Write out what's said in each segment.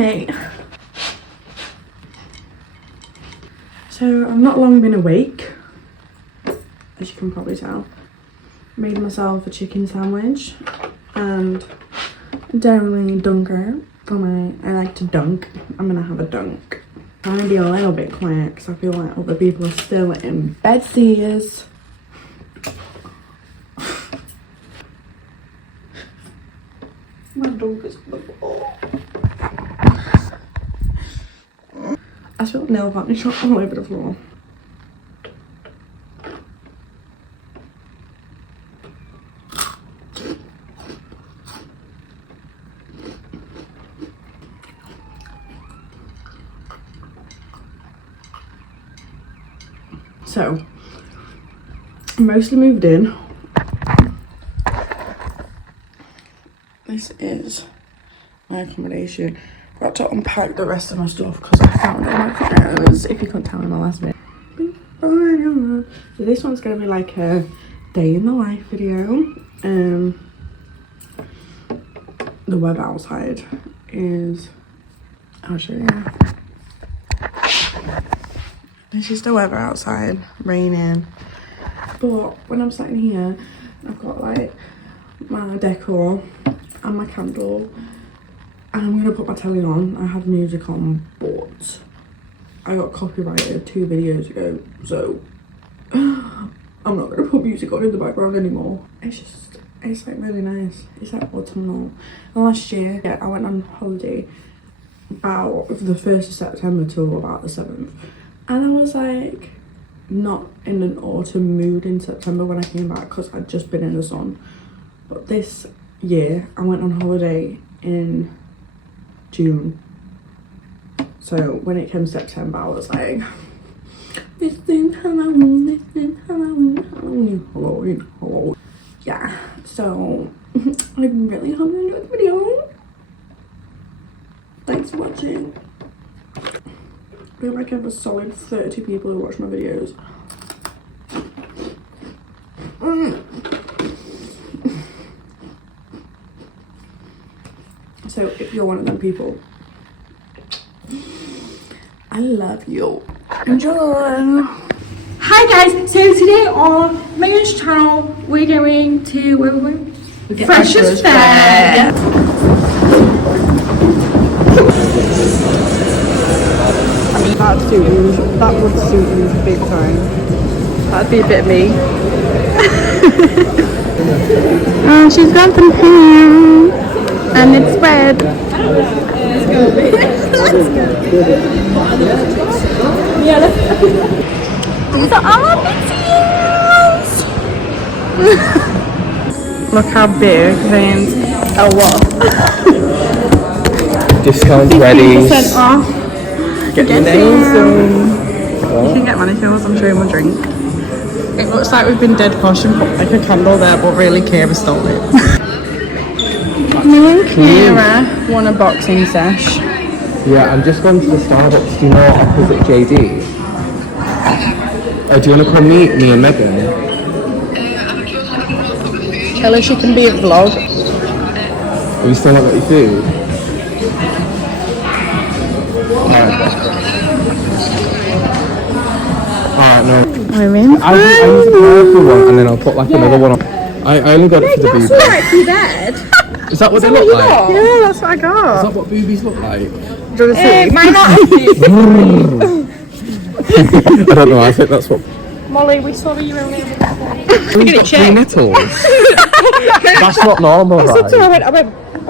Okay. So I've not long been awake, as you can probably tell. Made myself a chicken sandwich and dairy dunker for my, I like to dunk. I'm gonna have a dunk. I'm gonna be a little bit quiet because I feel like other people are still in bed seas. My dog is on the floor. I spilled nail varnish all over the floor. So, mostly moved in. This is my accommodation. Got to unpack the rest of my stuff because I found all my clothes, if you couldn't tell in my last bit. So this one's going to be like a day in the life video. The weather outside is, I'll show you. This is the weather outside, raining. But when I'm sitting here, I've got like my decor and my candle. And I'm gonna put my telly on. I had music on, but I got copyrighted 2 videos ago, so I'm not gonna put music on in the background anymore. It's like really nice. It's like autumnal. And last year, yeah, I went on holiday about the 1st of September till about the 7th. And I was like not in an autumn mood in September when I came back because I'd just been in the sun. But this year, I went on holiday in June. So when it came September, I was like, this is Halloween, this is Halloween, Halloween, Halloween, Halloween. Yeah, so I really hope you enjoyed the video. Thanks for watching. I feel like I have a solid 30 people who watch my videos. So if you're one of them people, I love you. Enjoy. Hi guys, so today on Megan's channel we're going to where we're going? Freshers Fair. That would suit you big time. That'd be a bit me. Oh, she's got some hair and it's red. Let's go. Yeah, let's go. These are all BTS. Look how big Zane's Discount ready. 50% off. Get your nails done. You can get manicures, I'm showing my drink. It looks like we've been dead posh and put like a candle there, but really Kira stole it. Me and Kira won a boxing sesh. Yeah, I'm just going to the Starbucks, do you know, opposite JD. Do you want to come meet me and Megan? Tell her she can be a vlog. Are you still not got your food? Alright, no. We're in. I use a powerful one and then I'll put like another one on. I only got it for the boobies. That's alright for your bed. Is that what they look like? Yeah, that's what I got. Is that what boobies look like? Do you want to see? Mine not. I don't know, I think that's what... Molly, we saw you only. We've got 3 nipples. That's not normal, right? I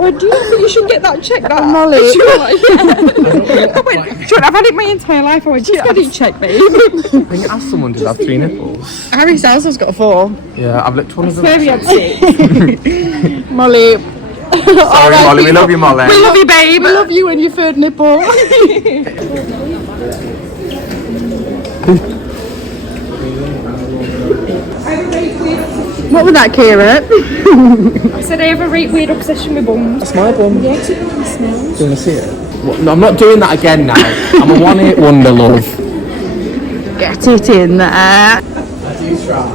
went, do you think you should get that checked out? Molly. I went, I've had it my entire life. I went, just get it checked, babe. I think ask someone to have 3 nipples. Harry Styles has got 4. Yeah, I've licked one of them. Maybe had 6. Molly. Sorry, Molly, we love you, Molly. We love you, babe. We love you and your 3rd nipple. What was that, Kira? I said I have a right weird obsession with bums. That's my bum. Yeah, because it fucking smells. Do you want to see it? What? No, I'm not doing that again now. I'm a one-hit wonder, love. Get it in there. I do try.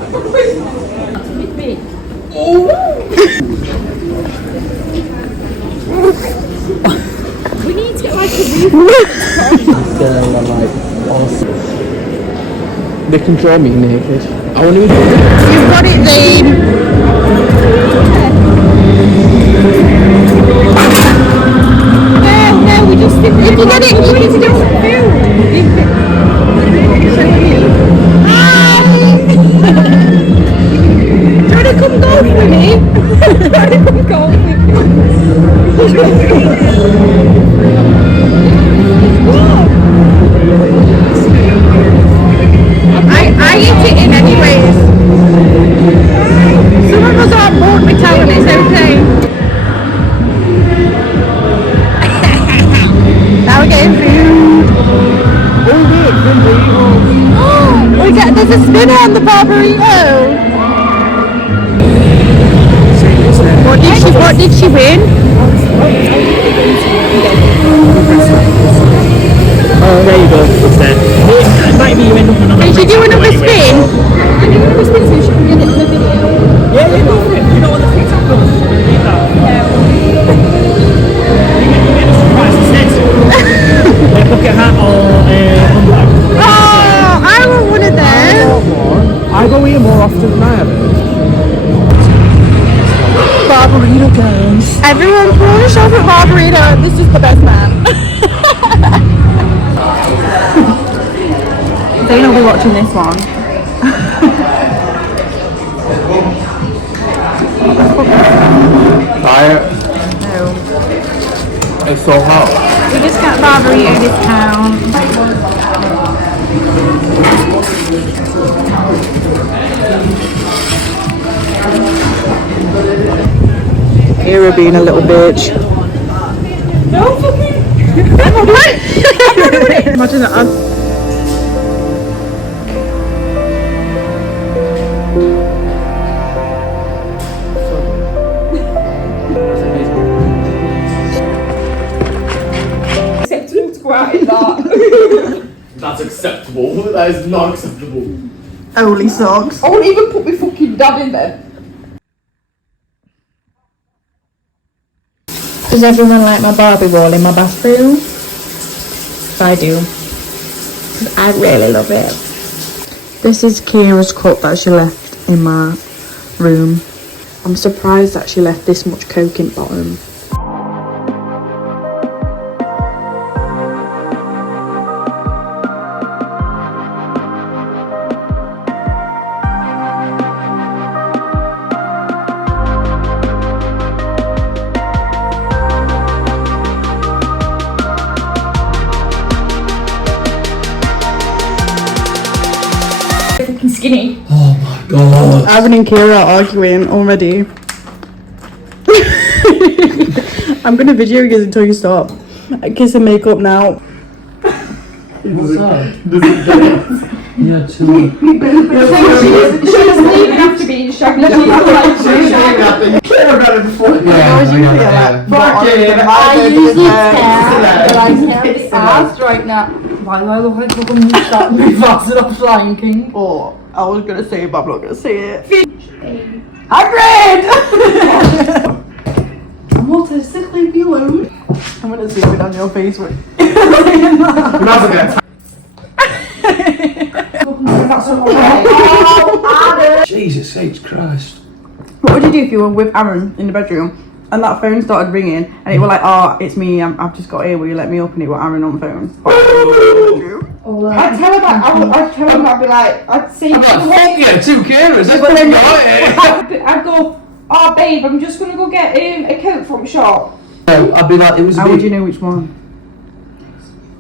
We need to get like They can draw me naked. I want to be. You've got it, Zane. No, we just if you get it, you can still film. Hi. Do you want to come golf with me? Do you want to come golf with me? I eat it in anyways. Some of us aren't bored with telling it's okay. Now we're getting food. There's a spinner on the Barbarito. What did she win? Oh, there you go. It's there. Might be you end up on another. Can she do another spin? I do another spin so she can get it in the video. Yeah, go for it. You know what the free tap does? Leave that. You get a surprise instead. Bucket hat or handbag. Oh, I want one of them. I go here more often than I have. Barbarito guys. Everyone pull the shop at Barbarito. This is the best man. Zane will be watching this one. Try it. No. It's so hot. We just got Barbarito discount. Kira being a little bitch. No fucking. Imagine that. Acceptable to go out in that. That's acceptable. That is not acceptable. Only socks. I wouldn't even put my fucking dad in there. Does everyone like my Barbie wall in my bathroom? I do. I really love it. This is Kira's cup that she left in my room. I'm surprised that she left this much coke in the bottom. Skinny. Oh my god. Aaron and Kira are arguing already. I'm gonna video you guys until you stop. Kiss and makeup now. What's up? Yeah, two. She doesn't even have to be in shaggy. She's like, Kira got it before. I usually care, but I can't be asked right now. Why do I look like fucking bastard of Lion King? Oh, I was gonna say it, but I'm not gonna say it. Hagrid! I'm autistic, leave me alone. I'm gonna zoom it on your face with. Jesus H Christ. What would you do if you were with Aaron in the bedroom and that phone started ringing and it was like, oh, it's me, I've just got here, will you let me up? And it was Aaron on the phone. I'd tell her that. I'd tell her that. I'd be like, I'd say. I'm like, fuck yeah, two Kiras. That's But then- pretty I'd go, oh babe, I'm just gonna go get a coat from the shop. I'd be like, it was How would me. you know which one?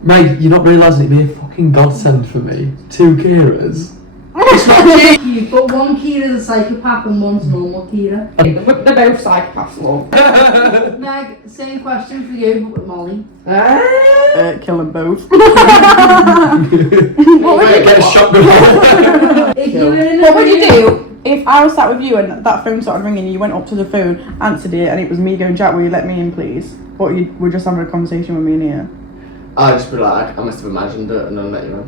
Mate, you're not realising it'd be a fucking godsend for me. Two Kiras. You've got one Kira, the psychopath, and one's normal Kira. They're both psychopaths, love. Meg, same question for you, but with Molly. Kill them both. What would you get a shotgun? If you were in a What would you do if I was sat with you and that phone started ringing and you went up to the phone, answered it, and it was me going, Jack, will you let me in, please? But you were just having a conversation with me in here. I'd just be like, I must have imagined it and then let you know.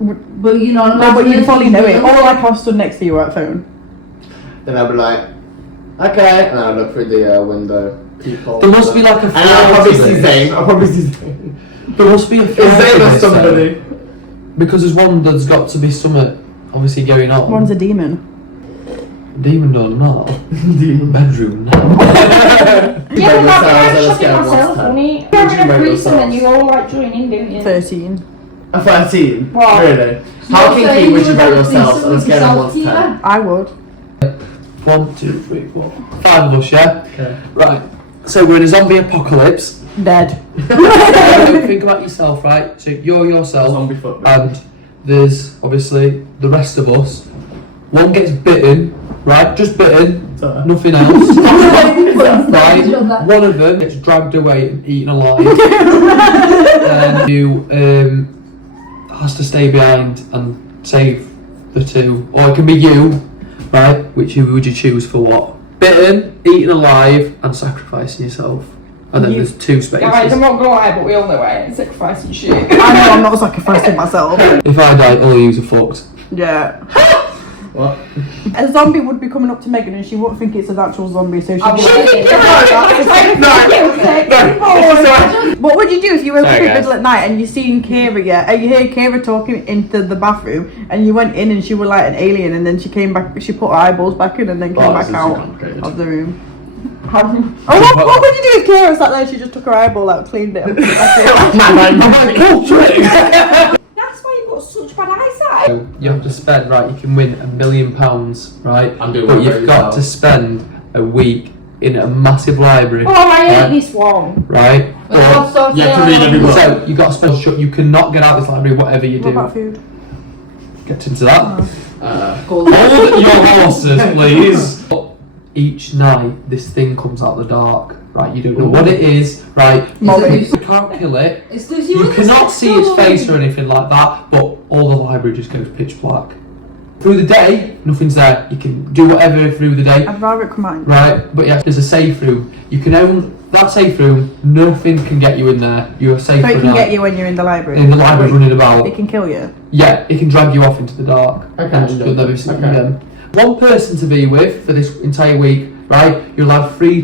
But you know, No, but you'd probably know it. Or like I stood next to you at phone. Then I'd be like, okay. And I'd look through the window. People. There must be like a And I'll probably floor to see this. Zane. I'll probably see Zane. There must be a Is there somebody? Because there's one that's got to be something obviously going on. One's a demon. Demon door, not. Demon. Bedroom, no. Yeah, but yourselves, I'm let's shopping get on myself, one time. honey. Would you You're having a rate threesome and yourselves? you all like join in, don't you? 13. A 13? What? Really? How kinky would you rate yourself on a scale of 1 to 10? I would. 1, 2, 3, 4. 5 of us, yeah? Okay. Right. So we're in a zombie apocalypse. Dead. Think about yourself, right? So you're yourself. Zombie foot. And there's obviously the rest of us. One gets bitten, right? Just bitten, nothing else. Right? One of them gets dragged away and eaten alive. And you has to stay behind and save the two. Or it can be you, right? Which would you choose for what? Bitten, eaten alive, and sacrificing yourself. And then there's 2 spaces. Guys, I'm not gonna lie, but we all know I ain't sacrificing shit. I know I'm not sacrificing myself. If I die, all you are fucked. Yeah. What? A zombie would be coming up to Megan and she won't think it's an actual zombie, so she'd be What would you do if you woke up in the middle at night and you seen Kira, and you hear Kira talking into the bathroom and you went in and she was like an alien and then she came back, she put her eyeballs back in and then came back out of the room. What would you do if Kira sat there and she just took her eyeball out, cleaned it and put it back in? That's why you've got such bad eyesight. So you have to spend, right, you can win £1 million, right? I'm doing but one you've very got well. to spend a week in a massive library. Oh, I hate right? this one. Right? You have to read every book. So you got to spend shut. You cannot get out of this library, whatever you What do. about food? Get into that. Hold your horses, please. Each night, this thing comes out of the dark. Right? You don't know what it is. Right? Molly. You can't kill it. It's this You cannot see its face or anything like that. But all the library just goes pitch black. Through the day, nothing's there. You can do whatever through the day. I'd rather it come out. Right, but yeah, there's a safe room. You can own that safe room. Nothing can get you in there. You are safe So for it a can night. get you when you're in the library. In the library, running about. It can kill you. Yeah, it can drag you off into the dark. Okay, And you'll never see them again. One person to be with for this entire week. Right, you'll have three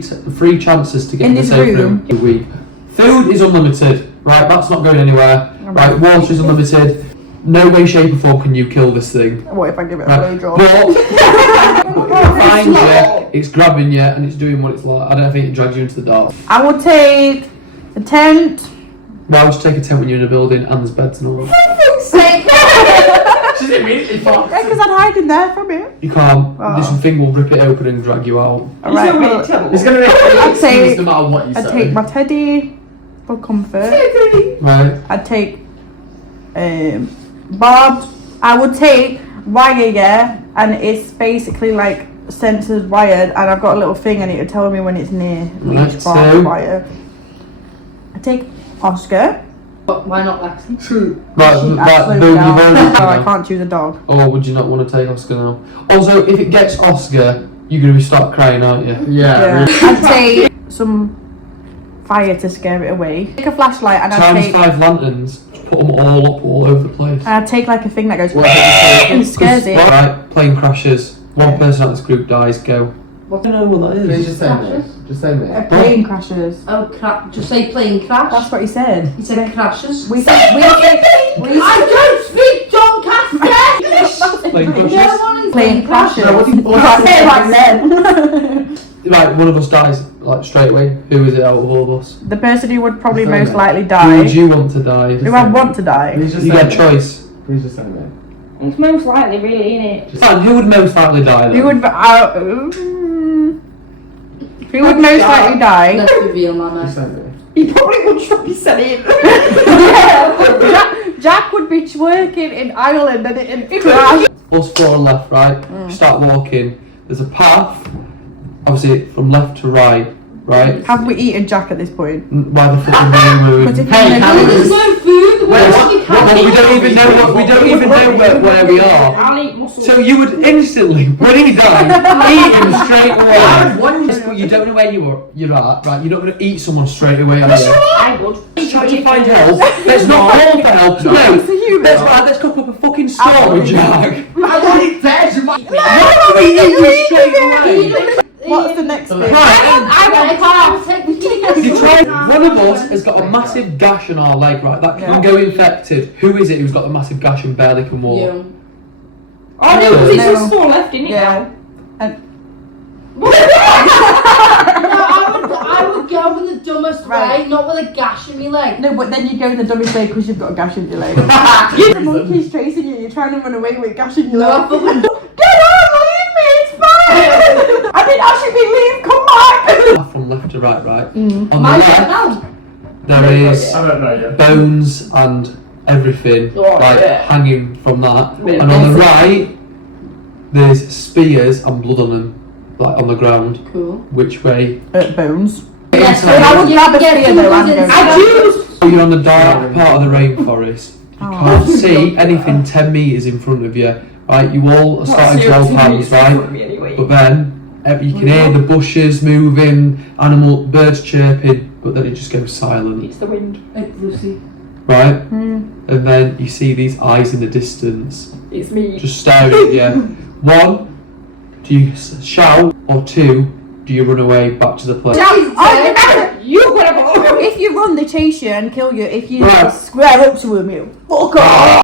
chances to get In the this safe room? a week. Food is unlimited. Right, that's not going anywhere. Right, water is unlimited. No way, shape, or form can you kill this thing. What if I give it a Right, blowjob? but it finds you, it's grabbing you, and it's doing what it's like. I don't think it drags you into the dark. I would take a tent. Why would you take a tent when you're in a building and there's beds and all that? She's immediately fucked. Yeah, because I'd hide in there from it. You can't. Oh. This thing will rip it open and drag you out. Alright, well, He's gonna make I'd it say- no matter what you say. I'd take my teddy for comfort. Right? I'd take Bob. I would take wire, yeah, and it's basically like sensors wired, and I've got a little thing and it will tell me when it's near Right, each bar so- of wire. I take Oscar. But why not Lexi? Right, She right, absolutely boom, you've down. already So I can't choose a dog. Or would you not want to take Oscar now? Also, if it gets Oscar, you're going to start crying, aren't you? Yeah, really. I'd take some fire to scare it away. Take a flashlight and I'd Times take 5 lanterns, just put them all up all over the place. I'd take like a thing that goes What? and scares it. Right, plane crashes. One person out of this group dies, go. I don't know what that Please just say me. Just say me. A plane crashes. Oh, just say plane crash. That's what he said. He said crashes. We said I don't speak Doncaster! Plane crashes. No one in plane crashes. No, what do you- You can't say it like then. Right, one of us dies, like, straight away. Who is it out of all of us? The person who would probably Say most it. likely Who die. would you want to die? Who I want to die. Please just You say get a me. choice. Please just say me. It's most likely really, innit? Fine, who would most likely die then? Who would who would most likely die? Let's reveal my Just man. say me. He probably would try to sell it. Jack would be twerking in Ireland and it'd crash. Us 4 on left, right? You start walking. There's a path, obviously from left to right, right? Have we eaten Jack at this point? Why the fuck are we But if Hey, you how know- There's no food. we don't even know where we are. I'll eat muscle. So you would instantly, when he died, eat him straight away. But you don't know where you're at, right? You're not going to eat someone straight away, are you? I would. Just try to find help. Let's not call for help. No, let's cook up a fucking storm, Jack. I'm already dead, you might be. Why are we eating straight away? What's the next bit? You try. One of us has got a massive gash on our leg, right? That can go infected. Who is it who's got the massive gash and barely can walk? You. Oh no, because it's just four left, isn't it? Yeah. No, I would go with the dumbest way, not with a gash in my leg. No, but then you go in the dumbest way because you've got a gash in your leg. The monkey's chasing you, you're trying to run away with a gash in your leg. Get on, leave me, it's fine! I didn't actually leave, come back! From left to right, right? Mm. On the left, there is bones and everything hanging from that. And on the right, there's spears and blood on them, like on the ground. Cool. Which way? Bones. Yes, I would grab a spear though and go. You're on the dark part of the rainforest. You can't see anything 10 metres in front of you. Right, you all are starting to hold hands, right? But then you can hear the bushes moving, birds chirping, but then it just goes silent. It's the wind. Like Lucy. Right? And then you see these eyes in the distance, It's me. just staring at you. One, do you shout? Or two, do you run away back to the place? You gotta go. If you run, they chase you and kill you. If you Right. square up to them, you fuck off.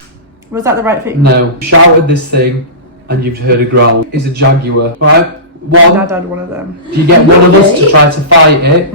Was that the right thing? No. Shouted this thing, and you've heard a growl. It's a jaguar, right? My One, dad had one of them. do you get one of us to try to fight it?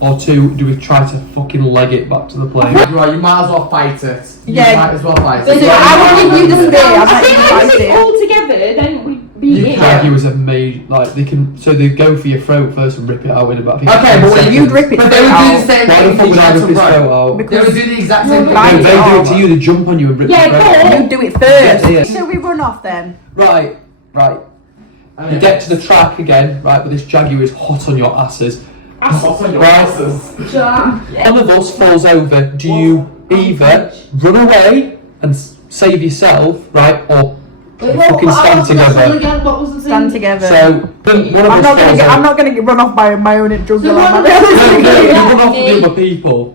Or two, do we try to fucking leg it back to the plane? Right, you might as well fight it. You Yeah. might as well fight So it. I will give you the spear. I I think might like fight if it's it. all together, then we beat You it. can. Jaguars are made, like, they can, so they go for your throat first and rip it out in about 15 Okay, but when seconds. You'd rip it But they would do the out. same Why thing the if fuck you would I tried rip to his run. throat out? They would do the exact same thing. Bite No, it they do it off. to you, they jump on you and rip Yeah, your throat but- out. You do it first. Yeah. So we run off then. Right. You get to the track again, right, but this jaguar is hot on your asses. Right. One of us falls over. Do you either run away and save yourself, right, or fucking stand together? What was the thing? Stand together. So one of I'm us not falls over. gonna get run off by my own jungle. So am what- I? No, you run off with the other people.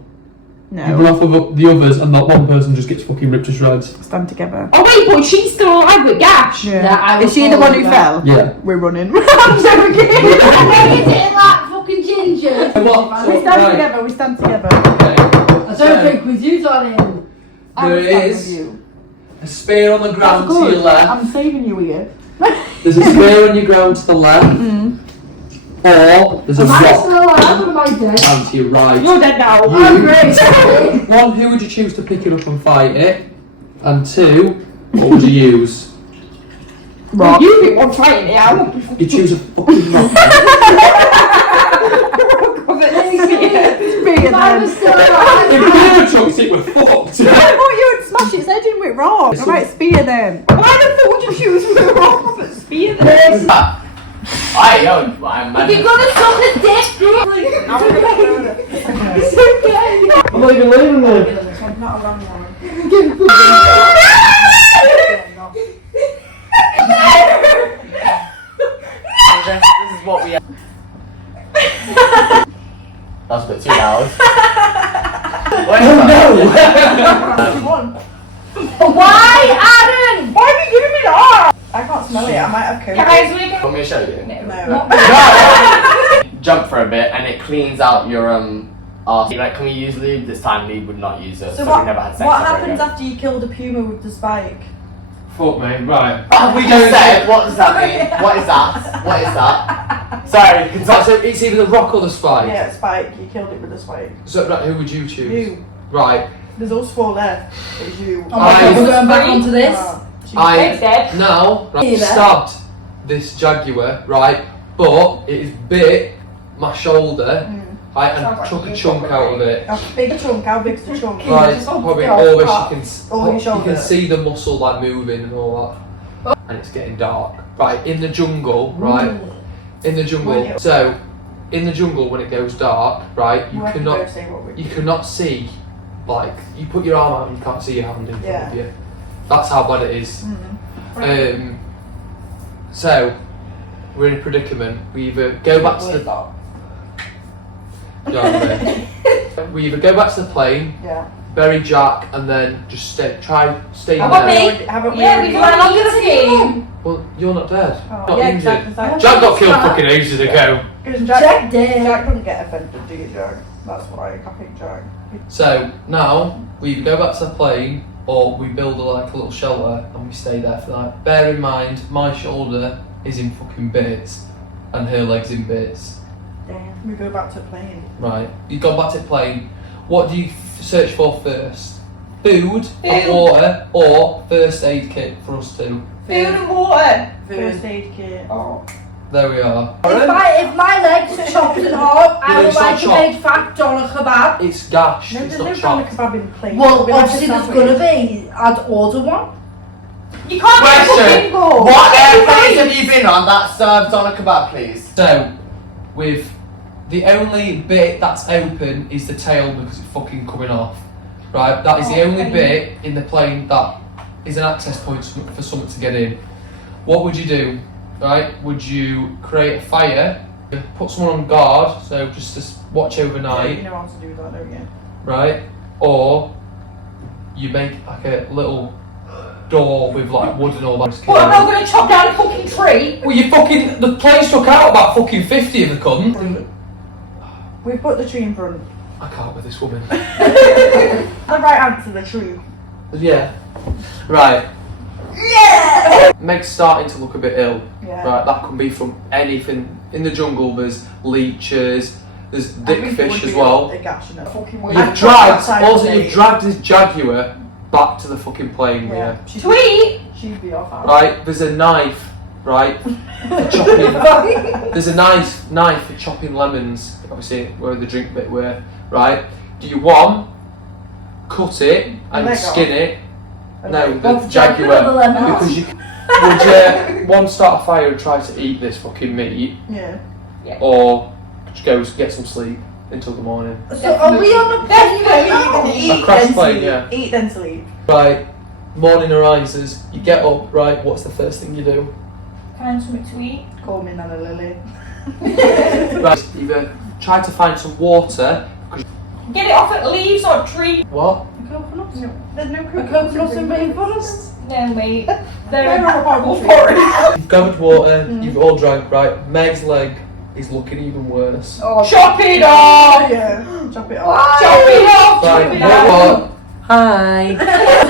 You run No. off with the others, and that one person just gets fucking ripped to shreds. Stand together. Oh wait, but she's still alive with Gash. Yeah, I Is was she the one who following fell? Yeah. We're running. I'm joking. Why is it like fucking ginger? We stand together. We stand together. I don't think with you, darling. I There will stand is with you. a spear on the ground to your left. I'm saving you here. There's a spear on your ground to the left. Or there's a Am I rock still alive or am I dead? down to your right. You're dead now. I'm great. One, who would you choose to pick it up and fight it? And two, what would you use? Rock. You think I'm fighting it? I won't be You choose a fucking rock. Spear If I then. was still alive. If you chucks it, we're fucked. I thought you would smash its head in with rock. Alright, spear then. Why the fuck would you choose for rock of a spear then? I know, I'm If you're gonna suck a dick, It's okay. I'm not even leaving there. This is what we have. That's a bit too loud. why, Aaron? Why are you giving me that? I can't smell it. I might have COVID. Guys, we Want me to show you? No. Jump for a bit and it cleans out your arse. Like, can we use lube? This time we would not use it. So we never had sex what ever happens again. after you kill the puma with the spike? Fuck me, right. We just said, what does that mean? What is that? What is that? Sorry, can So it's either the rock or the spike. Yeah, spike. You killed it with a spike. So right, who would you choose? You. Right. There's also 4 left. It's you. Oh my God, we're going back onto this. I dead. now right, stabbed this jaguar, right, but it is bit my shoulder, right, and took a chunk out of it. A big chunk. How big's the chunk? Right, probably all this All your you shoulder. can see the muscle like moving and all that. And it's getting dark. Right, in the jungle, right? In the jungle. So, in the jungle when it goes dark, right, you cannot see, like, you put your arm out and you can't see your hand in front of you. That's how bad it is. So, we're in a predicament. We either go back to the... we either go back to the plane, bury Jack, and then just try staying How there. about me? Haven't we? Yeah, we've already eaten. Well, you're not dead. Oh, Not yeah, injured. exactly. Jack got killed fucking ages ago. Because Jack did. Jack doesn't get offended, do you, Jack? That's why I think Jack. So now we either go back to the plane or we build like a little shelter and we stay there for the night. Bear in mind, my shoulder is in fucking bits and her leg's in bits. Damn. We go back to plane. Right, you've gone back to the plane. What do you search for first? Food and water, or first aid kit for us two? Food and water. First aid kit. Oh. There we are. If my legs are chopped in half, I No, would it's not like a chopped. big fat doner kebab. It's gash, No, it's there's not no doner chopped. kebab in plane. Well, We like obviously a there's sandwich. gonna be. I'd order one. You can't get Question. fucking go. What airplanes have you been on that served on a kebab, please? So, with the only bit that's open is the tail because it's fucking coming off. Right, that is the only bit in the plane that is an access point for someone to get in. What would you do? Right, would you create a fire, put someone on guard, so just to watch You overnight, know how to do that, don't you? right? Or you make like a little door with like wood and all that. What, I'm not going to chop down a fucking tree? Well, the planes took out about fucking 50 of the cunt. We put the tree in front. I can't with this woman. The right answer, the tree. Yeah. Right. Yeah! Meg's starting to look a bit ill. Yeah. Right, that can be from anything. In the jungle, there's leeches, there's I dick think it fish would as be well. a gash in a fucking way. You've dragged this jaguar back to the fucking plane, yeah. She'd, Tweet! she'd be off. Right, there's a knife, right, for chopping. There's a knife for chopping lemons. Obviously, where the drink bit were, right. Do you want cut it and leg skin off? it? No, What's the the jaguar jaguar. or the lemon? Because you would one start a fire and try to eat this fucking meat, Yeah. or just go get some sleep until the morning. So are we on a plane? Eat, crash then plane, sleep. yeah. Eat, then sleep. Right, morning arises. You get up. Right, what's the first thing you do? Find something to eat. Call me Nana Lily. Right, either try to find some water. Get it off at leaves or a tree. What? Coconuts? There's no Coconuts and rainforests? No, mate. They're They're not apple apple porridge. You've gathered water. You've all drank. Right, Meg's leg is looking even worse. Oh, chop it off! Yeah. Chop it off. Chop it off! Right, Chop you it know off! what? Hi.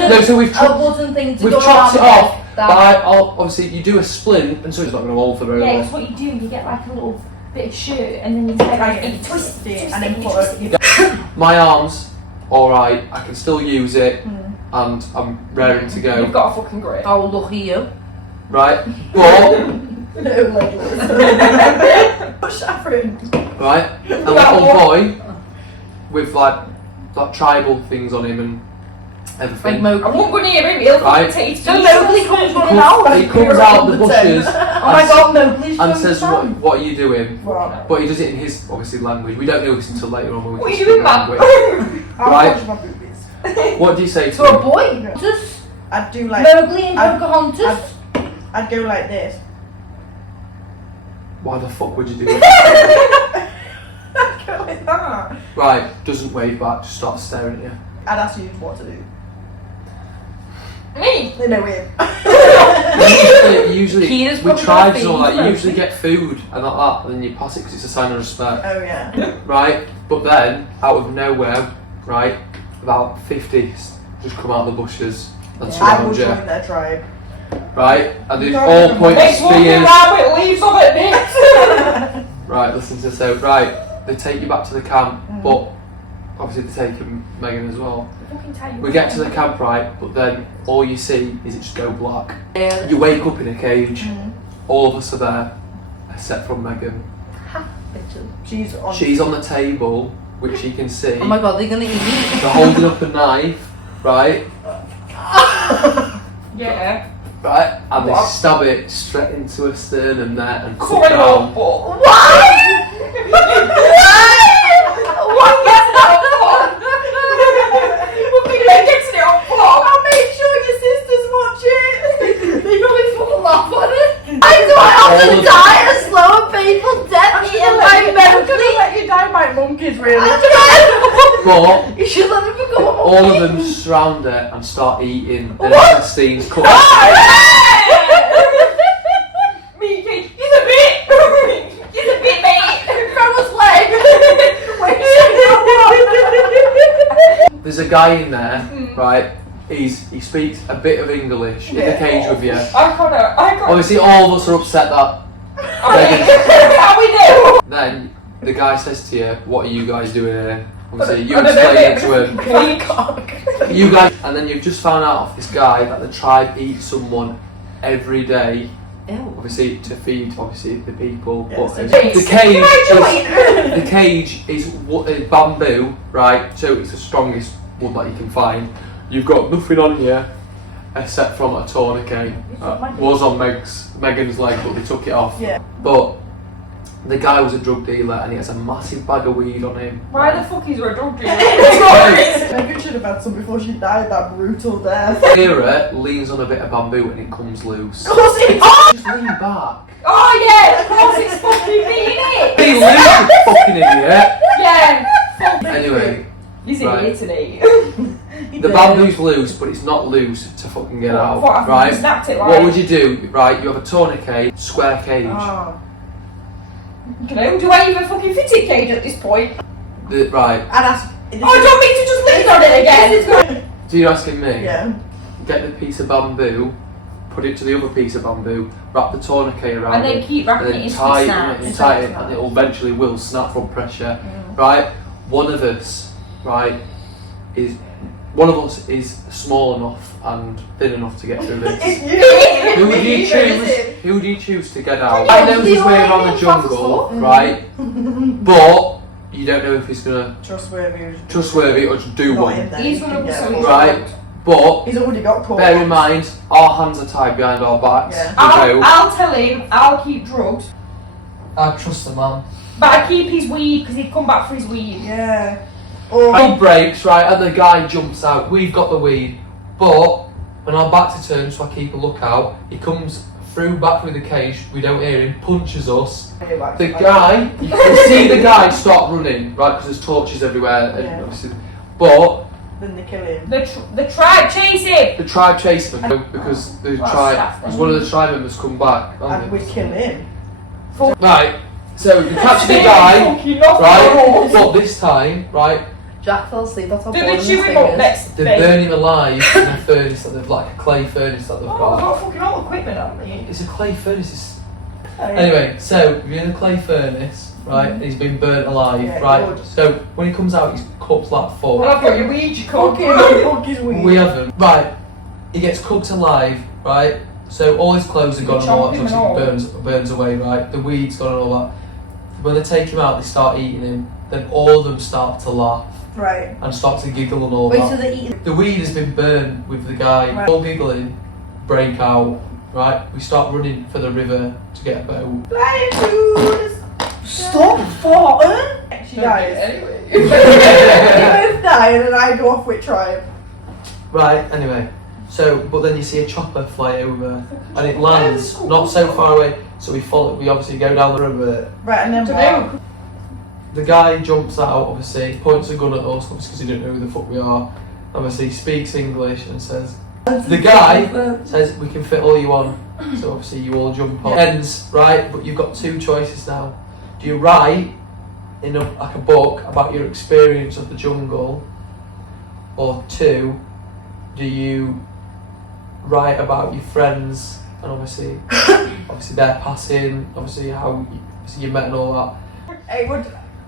No, so we've A wooden thing to we've go chopped it around off. it. But obviously, you do a splint, and so it's not going to hold forever. Yeah, it's what you do. You get like a little bit of shirt and then you take Right, and you twist it and then you put twist it. it. My arms, alright, I can still use it, and I'm raring to You've go. got a fucking grip. Oh, look at you. Right, but, No legless. Saffron. right, a little boy with like tribal things on him and Like everything. I Mowgli. won't go near him. He'll Right. fucking take So Mowgli comes running out. He comes out the bushes Oh my god, Mowgli's and from says, town. what are you doing? What? But he does it in his, obviously, language. We don't know this until later on when we What are can you speak doing, man? language. I'll Right. watch my boobies. What do you say to For a him? boy. Just I'd do like. Mowgli and I'd- Pocahontas. I'd go like this. Why the fuck would you do that? I'd go like that. Right, doesn't wave back, just starts staring at you. I'd ask you what to do. Me? They know him. Usually, Kira's we probably tried gonna to like, feed you them. usually get food and like that, and then you pass it because it's a sign of respect. Oh yeah. Right, but then, out of nowhere, right, about 50 just come out of the bushes and I will surround you. join their tribe. Right, and they Go all on. point Next walking spears. around with leaves on it, Nick. Right, listen to this. So, right, they take you back to the camp, but obviously they're taking Megan as well. We get to the camp, right, but then all you see is it just go black. You wake up in a cage, all of us are there, except from Megan. She's on. She's on the table, which you can see. Oh my god, they're gonna eat me. They're holding up a knife, right? Yeah. Right, and they What? stab it straight into her sternum there and cut Sorry, down. but What gets that I'll make sure your sisters watch it. They probably fucking laugh at it. Why do I have to All die a slow and painful death eaten by I'm gonna Mowgli? let you die by monkeys, really. But You should let me become all of them surround her and start eating the intestines. Cut Meat cake. He's a bit. He's a bit, mate. From his leg. There's a guy in there, right? He speaks a bit of English in the cage with you. I can't. Obviously, all of us are upset that. How we know? Then the guy says to you, "What are you guys doing here?" Obviously, you explain it to him. You guys, and then you've just found out off this guy that the tribe eats someone every day. Obviously, to feed the people. But the cage is bamboo, right? So it's the strongest wood that you can find. You've got nothing on you except from a tourniquet. Was on Megan's leg, but they took it off. Yeah. But the guy was a drug dealer and he has a massive bag of weed on him. Why the fuck is there a drug dealer? Megan should have had some before she died, that brutal death. Kira leans on a bit of bamboo and it comes loose. Of course it is. Just lean back. Oh yeah, of course it's fucking me, innit? Be loose, you fucking idiot. Yeah. Anyway, He's in right. Italy. The bamboo's loose, but it's not loose to fucking get out, What, right? Snapped it like. What would you do, right? You have a tourniquet, square cage. Oh. You know, do I even fucking fit in cage at this point? Right. And ask. Oh, do you want me to just lean on it again? So you're asking me? Yeah. Get the piece of bamboo, put it to the other piece of bamboo, wrap the tourniquet around And then it, keep wrapping and it then into tie the snap. it, and it eventually will snap from pressure. Right? One of us, right, is small enough and thin enough to get through this. Who would you choose? Who would you choose to get out? I know his way around the jungle, right? But you don't know if he's gonna trustworthy or just do one, He's gonna be so right? But He's already got caught. bear in mind, our hands are tied behind our backs. Yeah. I'll tell him I'll keep drugs, I trust the man. but I keep his weed because he'd come back for his weed. Yeah. Or He breaks, right, and the guy jumps out. We've got the weed, but when our backs are turned, so I keep a lookout, he comes through back through the cage, we don't hear him, punches us. The guy, you can see the guy start running, right, because there's torches everywhere, and obviously, but then they kill him. The tribe chase him. the tribe chased him because the tribe, because one of the tribe members come back. And we kill him. Right, so they catch the guy, right, but this time, right, Jack fell asleep. That's how Do they chew him up next they day? burn him alive in a furnace that they've, like a clay furnace that they've Oh, I've got. got fucking all equipment on me. It's a clay furnace. Anyway, so you're in a clay furnace, right? And he's been burnt alive, Yeah, right? gorgeous. So when he comes out, he's cooked like fuck. Well, I've got your weed, you Fuck can't. his weed. We haven't. Right, he gets cooked alive, right? So all his clothes are gone and all that, Chomp him so and obviously burns away, right? The weed's gone and all that. When they take him out, they start eating him. Then all of them start to laugh Right. and start to giggle and all Wait, that. so they're eating. The weed has been burned with the guy. Right. All giggling, break out, right? We start running for the river to get a boat. Stop farting! She dies. Anyway. You both die and then I go off with tribe. Right, anyway. So, but then you see a chopper fly over and it lands not so far away. So we obviously go down the river. Right, and then what? The guy jumps out, obviously, points a gun at us, obviously because he didn't know who the fuck we are. Obviously speaks English and says, the guy says, we can fit all you on. So obviously you all jump on. Ends, right? But you've got two choices now. Do you write in like a book about your experience of the jungle? Or two, do you write about your friends and obviously their passing, obviously how you met and all that?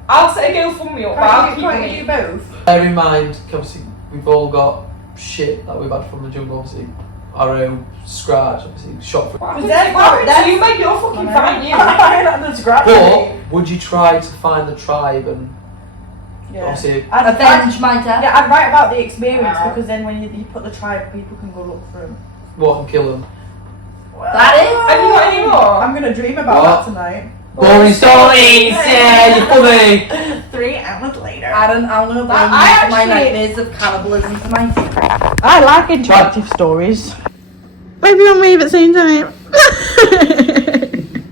I'll say go for me up, but I'll keep Can't me. you both? Bear in mind, obviously we've all got shit that we've had from the jungle, obviously our own scratch, obviously shot for. What happened to you, mate? You're fucking fine, you. I'm not the scratch. But would you try to find the tribe and obviously Avenge my death. Yeah, I'd write about the experience because then when you put the tribe, people can go look for them. what and kill them? That is. Have you got any more? I'm gonna dream about What? that tonight. Boring stories, yeah, you're funny. 3 hours later. I don't know I my actually- nightmares of cannibalism tonight. I like interactive stories. Maybe on me at the same time.